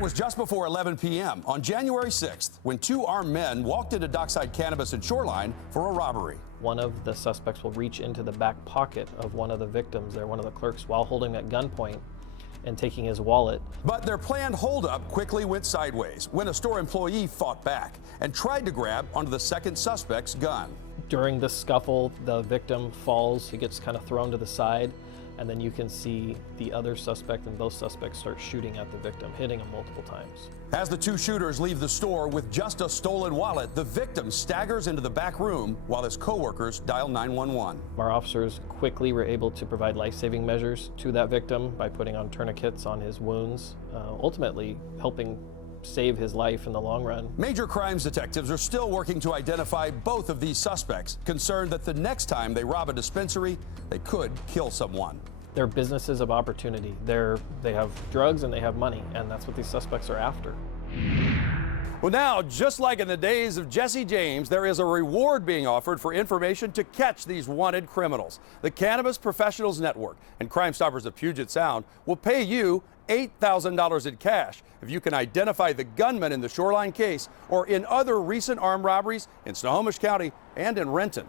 It was just before 11 p.m. on January 6th when two armed men walked into Dockside Cannabis in Shoreline for a robbery. One of the suspects will reach into the back pocket of one of the victims there, one of the clerks, while holding at gunpoint and taking his wallet. But their planned holdup quickly went sideways when a store employee fought back and tried to grab onto the second suspect's gun. During the scuffle, the victim falls. He gets kind of thrown to the side, and then you can see the other suspect and both suspects start shooting at the victim, hitting him multiple times. As the two shooters leave the store with just a stolen wallet, the victim staggers into the back room while his co-workers dial 911. Our officers quickly were able to provide life-saving measures to that victim by putting on tourniquets on his wounds, ultimately helping save his life in the long run. Major crimes detectives are still working to identify both of these suspects, concerned that the next time they rob a dispensary, they could kill someone. They're businesses of opportunity. They have drugs and they have money, and that's what these suspects are after. Well, now, just like in the days of Jesse James, there is a reward being offered for information to catch these wanted criminals. The Cannabis Professionals Network and Crime Stoppers of Puget Sound will pay you $8,000 in cash if you can identify the gunman in the Shoreline case or in other recent armed robberies in Snohomish County and in Renton.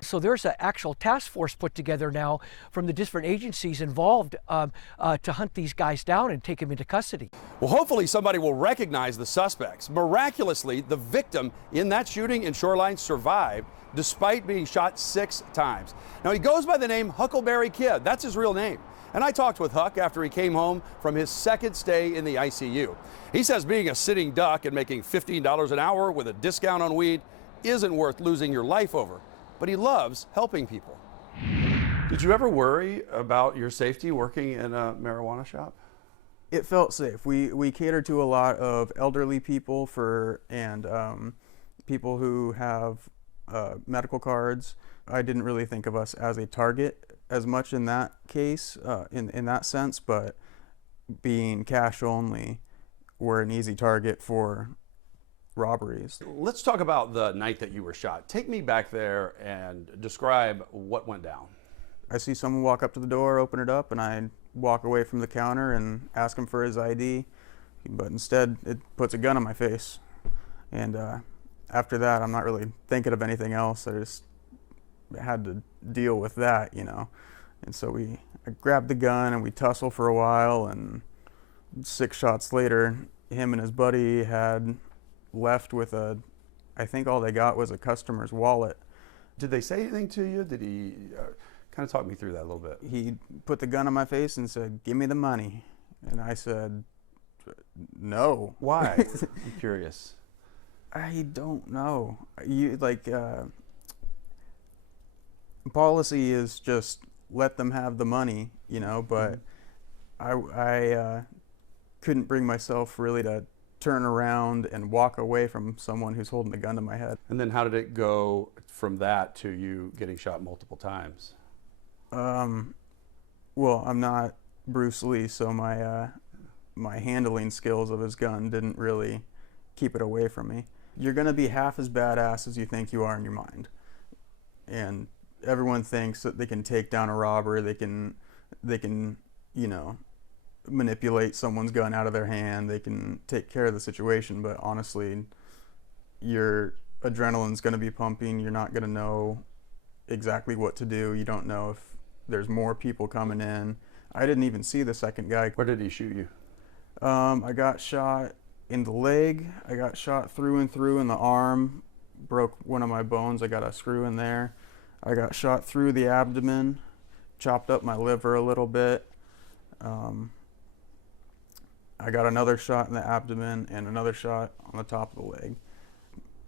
So there's an actual task force put together now from the different agencies involved to hunt these guys down and take them into custody. Well, hopefully somebody will recognize the suspects. Miraculously, the victim in that shooting in Shoreline survived despite being shot 6 times. Now, he goes by the name Huckleberry Kid. That's his real name. And I talked with Huck after he came home from his second stay in the ICU. He says being a sitting duck and making $15 an hour with a discount on weed isn't worth losing your life over. But he loves helping people. Did you ever worry about your safety working in a marijuana shop? It felt safe. We cater to a lot of elderly people and people who have medical cards. I didn't really think of us as a target as much in that case, in that sense, but being cash only, we're an easy target for robberies. Let's talk about the night that you were shot. Take me back there and describe what went down. I see someone walk up to the door, open it up, and I walk away from the counter and ask him for his ID, but instead it puts a gun on my face. And after that, I'm not really thinking of anything else. I just had to deal with that, you know. And so I grabbed the gun and we tussle for a while, and 6 shots later, him and his buddy had left with I think all they got was a customer's wallet. Did they say anything to you? Did he kind of talk me through that a little bit? He put the gun on my face and said, "Give me the money." And I said, "No." Why? I'm curious. I don't know. Policy is just let them have the money, you know, but I couldn't bring myself really to turn around and walk away from someone who's holding a gun to my head. And then how did it go from that to you getting shot multiple times? Well, I'm not Bruce Lee, so my handling skills of his gun didn't really keep it away from me. You're gonna be half as badass as you think you are in your mind. And everyone thinks that they can take down a robber, they can, you know, manipulate someone's gun out of their hand, they can take care of the situation, but honestly, your adrenaline's gonna be pumping, you're not gonna know exactly what to do, you don't know if there's more people coming in. I didn't even see the second guy. Where did he shoot you? I got shot in the leg, I got shot through and through in the arm, broke one of my bones, I got a screw in there. I got shot through the abdomen, chopped up my liver a little bit. I got another shot in the abdomen and another shot on the top of the leg.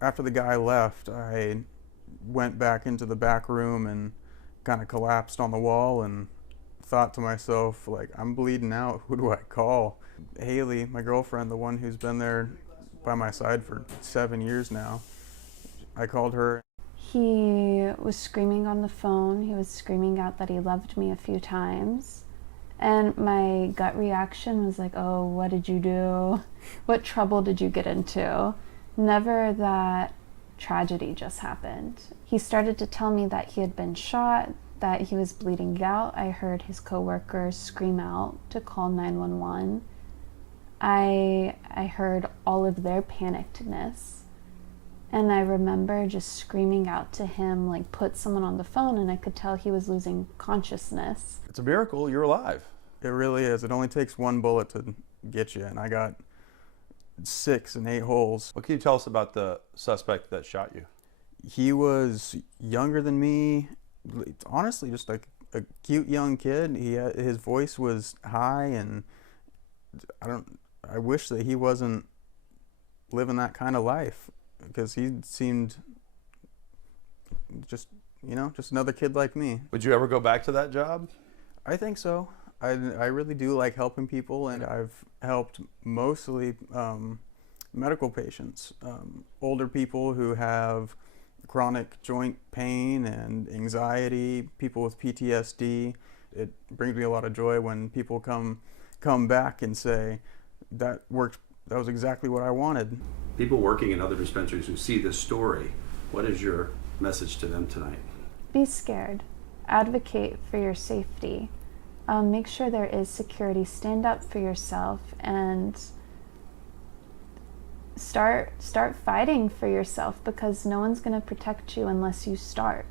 After the guy left, I went back into the back room and kind of collapsed on the wall and thought to myself, like, I'm bleeding out, who do I call? Haley, my girlfriend, the one who's been there by my side for 7 years now, I called her. He was screaming on the phone. He was screaming out that he loved me a few times. And my gut reaction was like, oh, what did you do? What trouble did you get into? Never that tragedy just happened. He started to tell me that he had been shot, that he was bleeding out. I heard his coworkers scream out to call 911. I heard all of their panickedness. And I remember just screaming out to him, like, put someone on the phone, and I could tell he was losing consciousness. It's a miracle you're alive. It really is. It only takes one bullet to get you, and I got 6 and 8 holes. What can you tell us about the suspect that shot you? He was younger than me. Honestly, just like a cute young kid. His voice was high, and I wish that he wasn't living that kind of life, because he seemed just another kid like me. Would you ever go back to that job? I think so. I really do like helping people, and I've helped mostly medical patients, older people who have chronic joint pain and anxiety, people with PTSD. It brings me a lot of joy when people come back and say, that worked, that was exactly what I wanted. People working in other dispensaries who see this story, what is your message to them tonight? Be scared. Advocate for your safety. Make sure there is security. Stand up for yourself and start fighting for yourself, because no one's going to protect you unless you start.